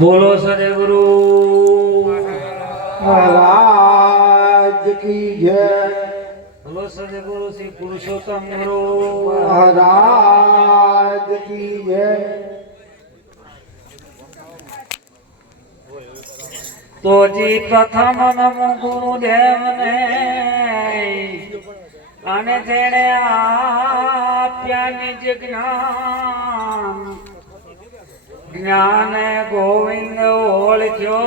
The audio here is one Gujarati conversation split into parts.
બોલો સદગુરુ. મહારાજ કી જય. બોલો સદગુરુ શ્રી પુરુષોત્તમ ગુરુ. મહારાજ કી જય. તો જી પ્રથમ નમો ગુરુદેવને અને તેણે આપ્યા નિજ જ્ઞાન જ્ઞાન ગોવિંદ ઓળખ્યો.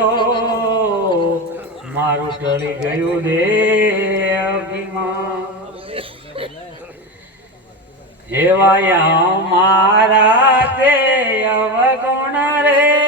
મારું ટળી ગયું દે અભિમાન. એવાયા મારા તે અવગુણ રે.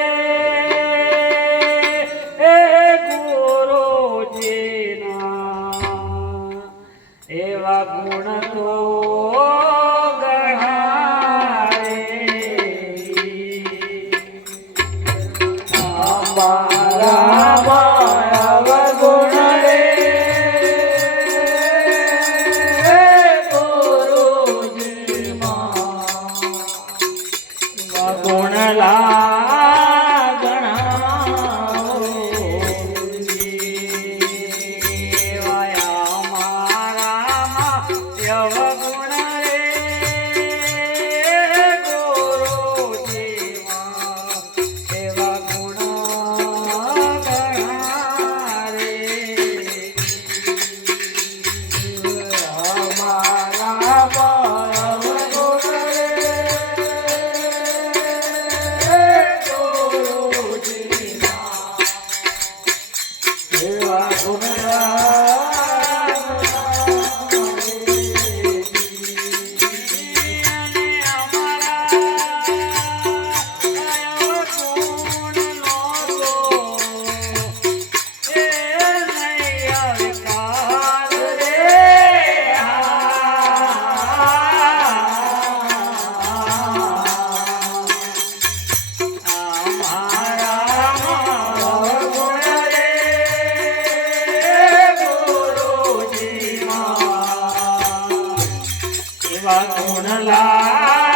એવા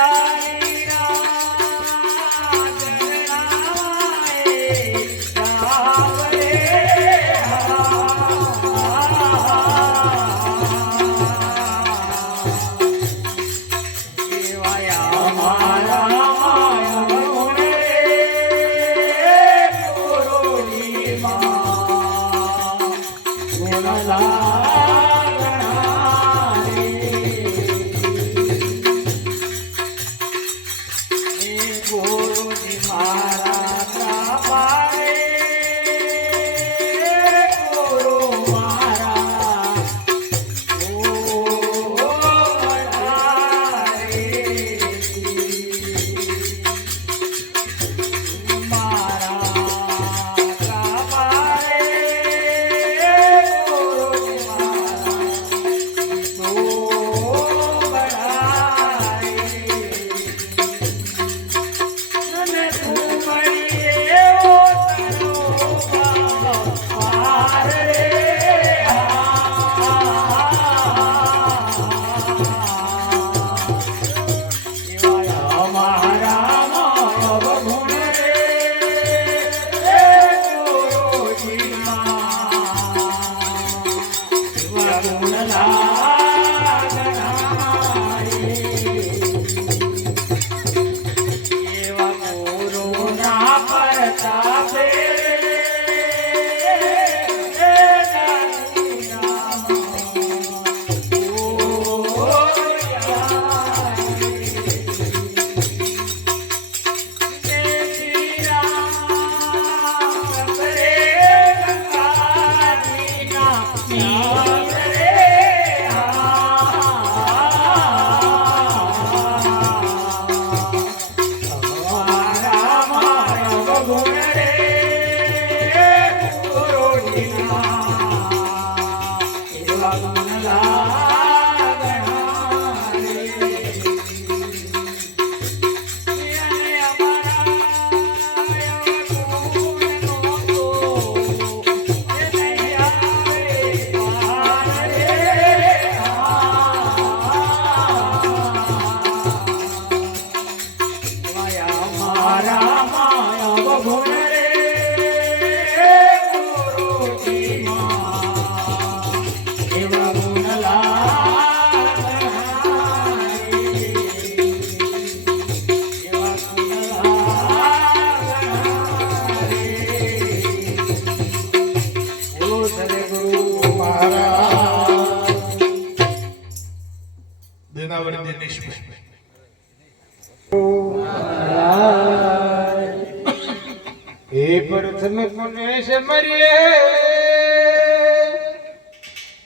મારા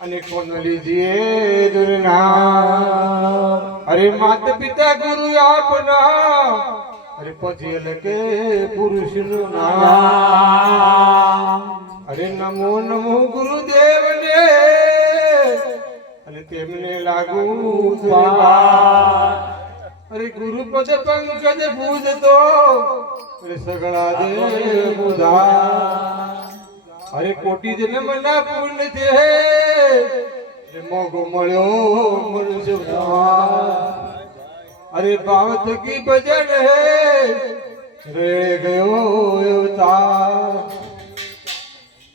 અને કોણ લીજીએ દુરના અરે માત પિતા ગુરુ આપના. અરે પછી લગે પુરુષનું નામ. અરે નમો નમો ગુરુદેવને. અને તેમને લાગુ અરે ગુરુ પદ પંકજ પૂજતો. અરે સગળા દે મુધા અરે કોટી જન્મ ના પૂર્ણ છે મોગો મળ્યો મનુષ્ય અરે ભાવ થકી ભજન હે. રે ગયો અવતાર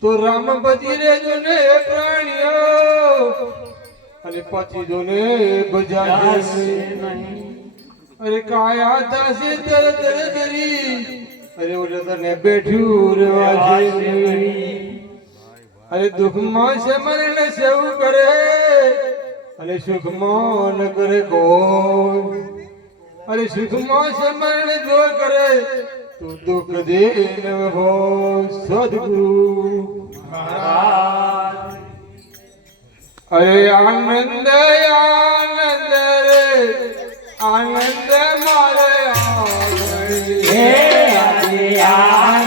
તો રામ ભજી રેજો ને પ્રાણીઓ. અને પછી જો ને ભજાશે અરે કાયા દાસે તર તર કરી. અરે ઓલે તને બેઠ્યું રવા જેવું અરે દુઃખમાં છે મરણ સેવું કરે. અરે સુખમાં ન કરે કોઈ. અરે સુખમાં છે મરણ જો કરે, તું દુઃખ દે હો સદગુરુ. અરે આનંદ આનંદ રે, આનંદ મારે આવે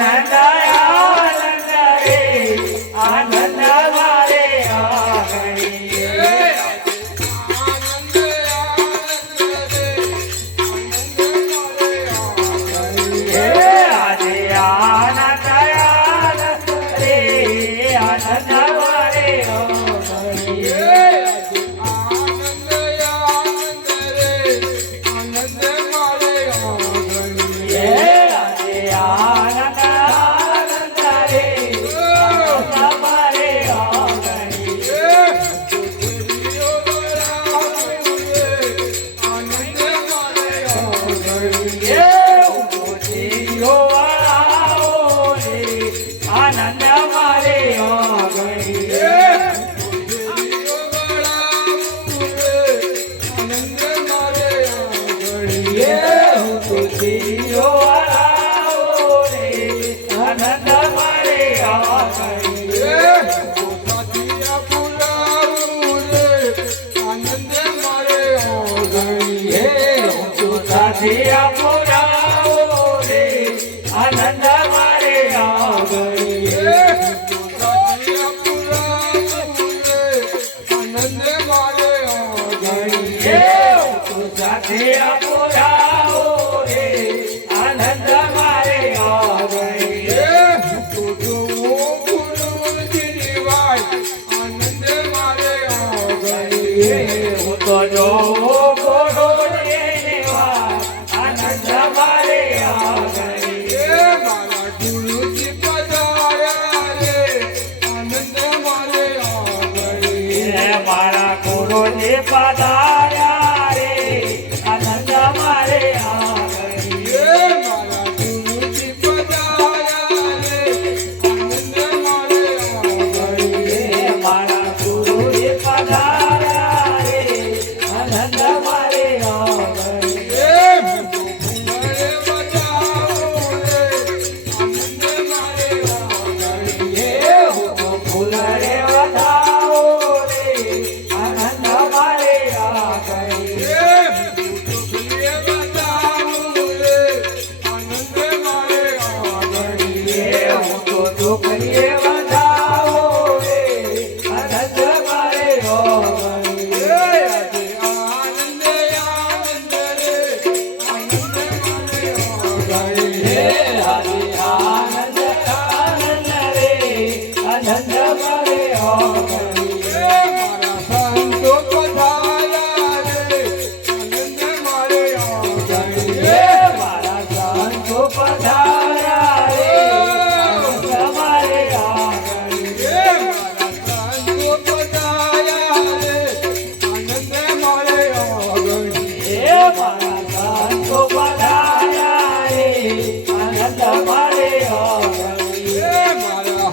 Sutiyo Yo quería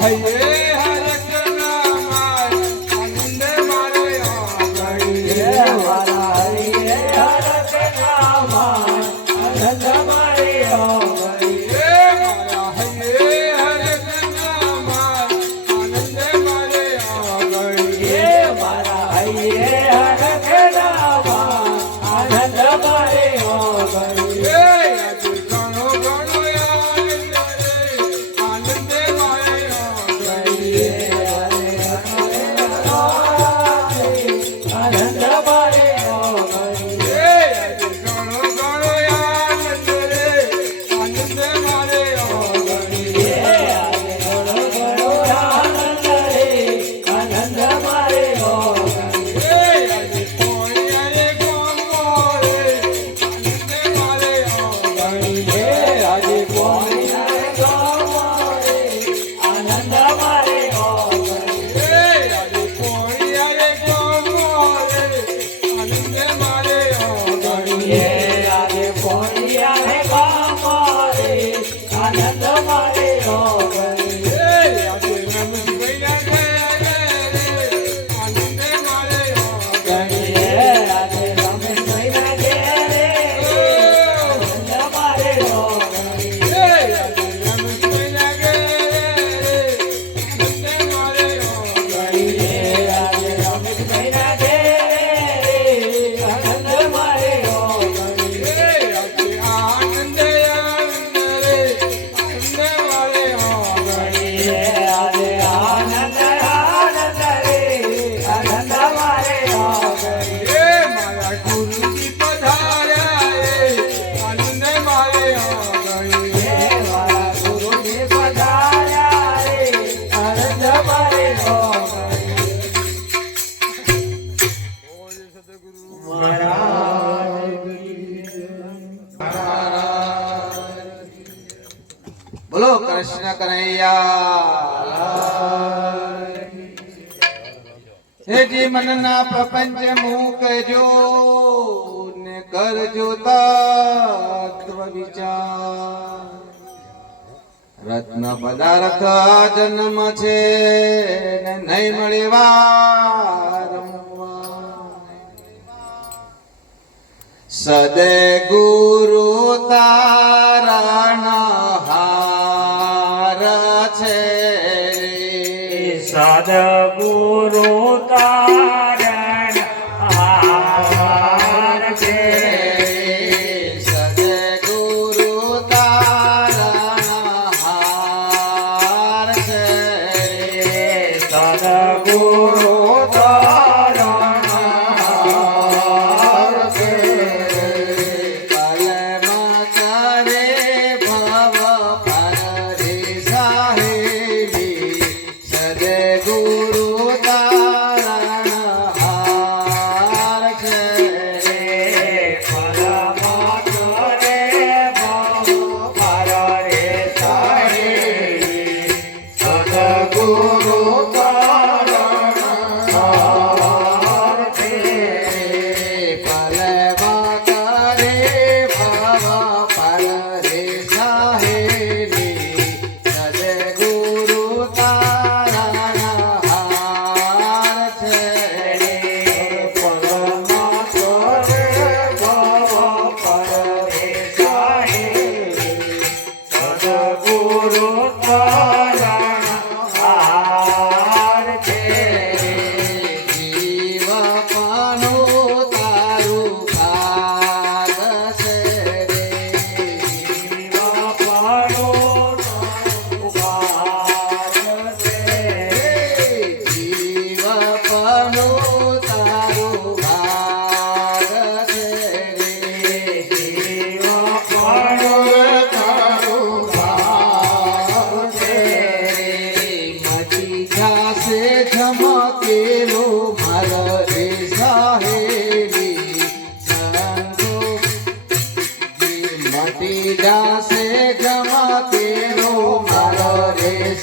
Aí મનના પ્રપંચ મૂકજો ને કરજો તત્વ વિચાર. રત્ન પદાર્થ જન્મ છે ને નહીં મળે સદે ગુરુ તારા હાર છે. સદગુરુ Bye.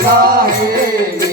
Sabe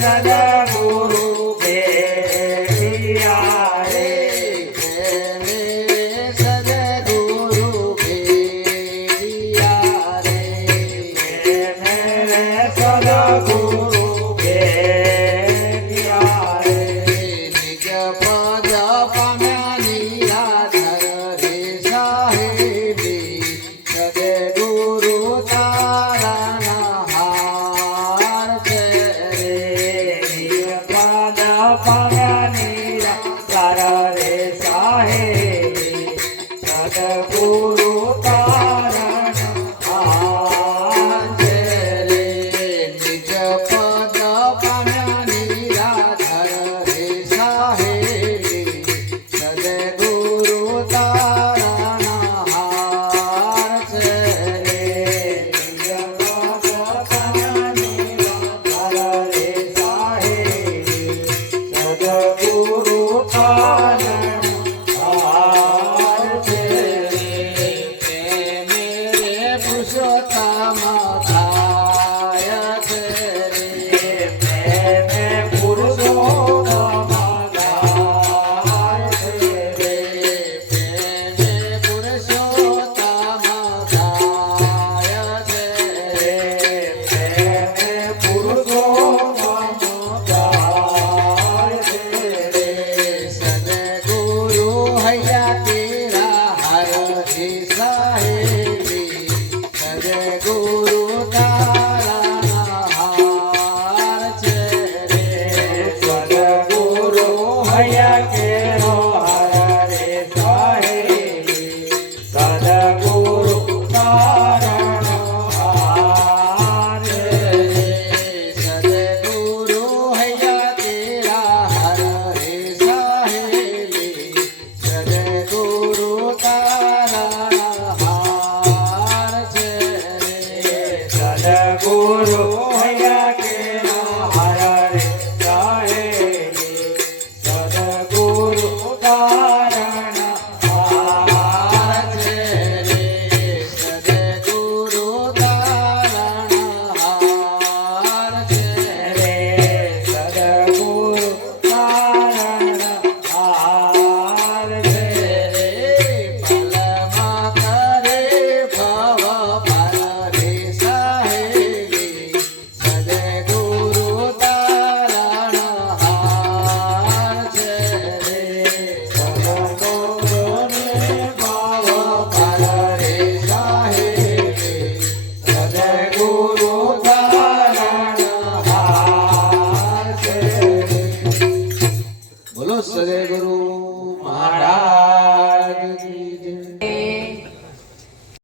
મેરે સદગુરુ